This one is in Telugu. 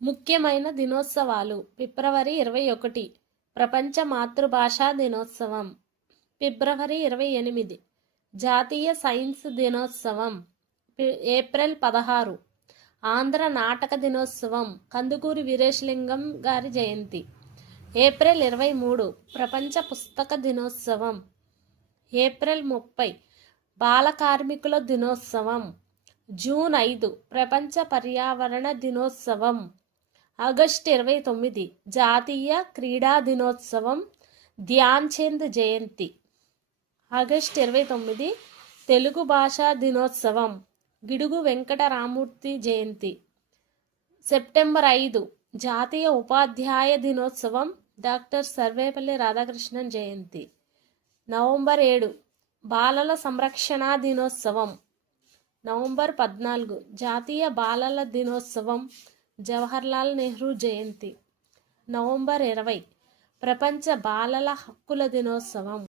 ముఖ్యమైన దినోత్సవాలు: ఫిబ్రవరి 21 ప్రపంచ మాతృభాషా దినోత్సవం, ఫిబ్రవరి 28 జాతీయ సైన్స్ దినోత్సవం, ఏప్రిల్ 16 ఆంధ్ర నాటక దినోత్సవం, కందుకూరి వీరేశలింగం గారి జయంతి, ఏప్రిల్ 23 ప్రపంచ పుస్తక దినోత్సవం, ఏప్రిల్ 30 బాల కార్మికుల దినోత్సవం, జూన్ 5 ప్రపంచ పర్యావరణ దినోత్సవం, ఆగస్టు 29 జాతీయ క్రీడా దినోత్సవం, ధ్యాన్ చంద్ జయంతి, ఆగస్టు 29 తెలుగు భాషా దినోత్సవం, గిడుగు వెంకటరామూర్తి జయంతి, సెప్టెంబర్ 5 జాతీయ ఉపాధ్యాయ దినోత్సవం, డాక్టర్ సర్వేపల్లి రాధాకృష్ణన్ జయంతి, నవంబర్ 7 బాలల సంరక్షణ దినోత్సవం, నవంబర్ 14 జాతీయ బాలల దినోత్సవం, జవహర్లాల్ నెహ్రూ జయంతి, నవంబర్ 20 ప్రపంచ బాలల హక్కుల దినోత్సవం.